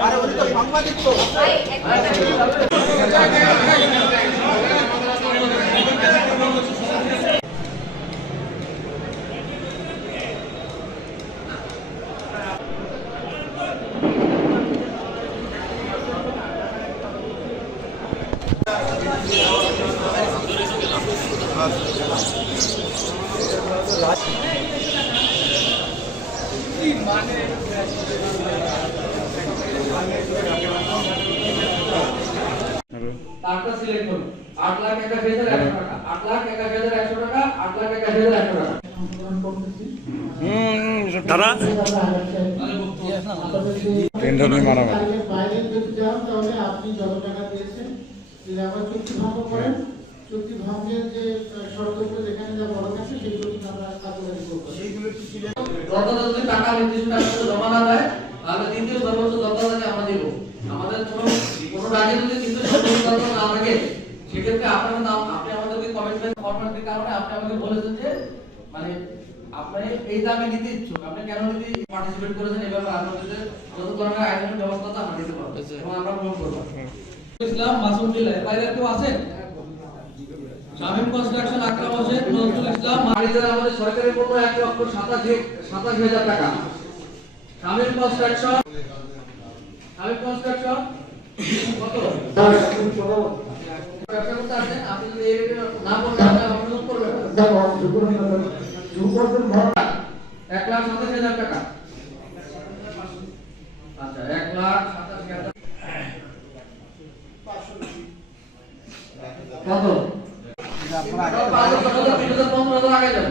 अरे वो तो भगवान की तो Thank you. আট লাখ একাশি হাজার একশো টাকা। আট লাখ একাশি হাজার একশো টাকা আট লাখ একাশি হাজার একশো টাকা। তারা কেন্দ্র নিয়ে মারামারি বাইরে যদি যান তাহলে আপনি যত টাকা দিয়েছেন যদি আবার চুক্তি করেন? চুক্তি ভঙ্গের যে শর্তগুলো যেখানে যা বড় আছে সেগুলো কিন্তু আমরা কার্যকারী করব। দত্ততা যদি টাকা নির্দিষ্ট টাকা জমা না দেয় তাহলে তিন থেকে দশ আমরা দিব। আমাদের কোনো কোনো রাজ্যে যদি তিন থেকে দশ না থাকে। সেক্ষেত্রে আপনার নাম আপনি আমাদেরকে কমিটমেন্ট ফরম্যাটের কারণে আপনি আমাকে বলেছেন যে মানে আপনি এই দামে নিতে ইচ্ছুক। আপনি কেন নিতে পার্টিসিপেট করেছেন এই ব্যাপারে আপনাদের যত ধরনের আইনের ব্যবস্থা তো আমরা দিতে পারব। এবং আমরা গ্রহণ করব। ইসলাম মাসুম এর বাইরে কেউ আছেন? শামীম কনস্ট্রাকশন আকরাম হোসেন নজরুল ইসলাম মারিদার আমাদের সরকারি পক্ষ এক লক্ষ সাতাশি সাতাশি হাজার টাকা। শামীম কনস্ট্রাকশন শামীম কনস্ট্রাকশন, কত? ব্যবসা করতে আসেন, আপনি যদি এই না বলেন, আপনি অনুরোধ করবেন। এক লাখ সাতাশি হাজার টাকা। আচ্ছা এক লাখ কত পাঁচ হাজার, দশ হাজার, বিশ হাজার, পনেরো হাজার আগে যাবে।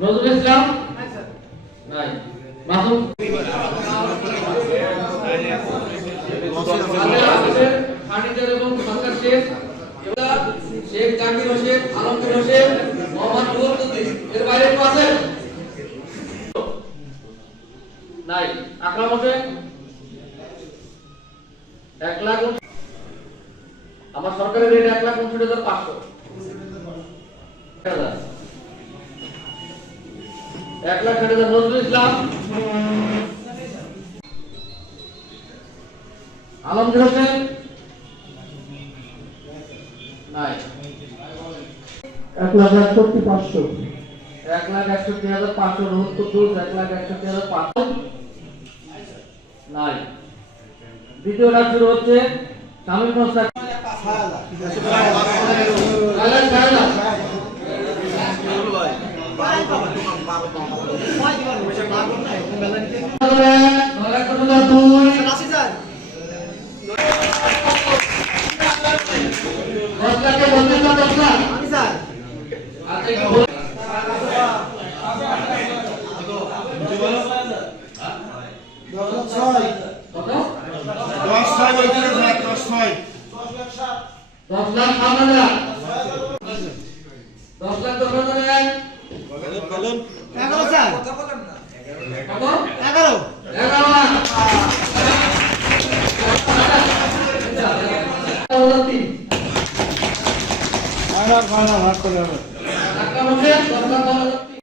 নজরুল ইসলাম? নাই। মাসুম ফার্নিচার এবং সরকার শেখ। শেখ জাকির হোসেন আলমগীর হোসেন মোহাম্মদ নুরুদ্দিন এর বাইরে কেউ আছেন? নাই। আকরাম হোসেন? এক লাখ আমার সরকারের রেট এক লাখ উনষাট হাজার পাঁচশো। এক লাখ ষাট হাজার নজরুল ইসলাম। আলমগীর হোসেন। এক লাখ একষট্টি পাঁচশো। এক লাখ একষট্টি হাজার পাঁচশো উনসত্তর দুধ এক লাখ একষট্টি হাজার পাঁচশো। নাই। দ্বিতীয় ডাক শুরু হচ্ছে শামীম মোস্তাক সাইলেন্ট, সাইলেন্ট। নয় লাখ দশ হাজার দুই দশ লাখে বলছেন না দশ লাখ আচ্ছা একটু বলুন। কত দশ ছয় বলছিল দশ ছয় দশ লাখ সাত হাজার দশ লাখ দশ হাজার এগারো স্যার কত এগারো এগারো লাখ এগারো হাজার তিন ফাইনাল ফাইনাল হাট করে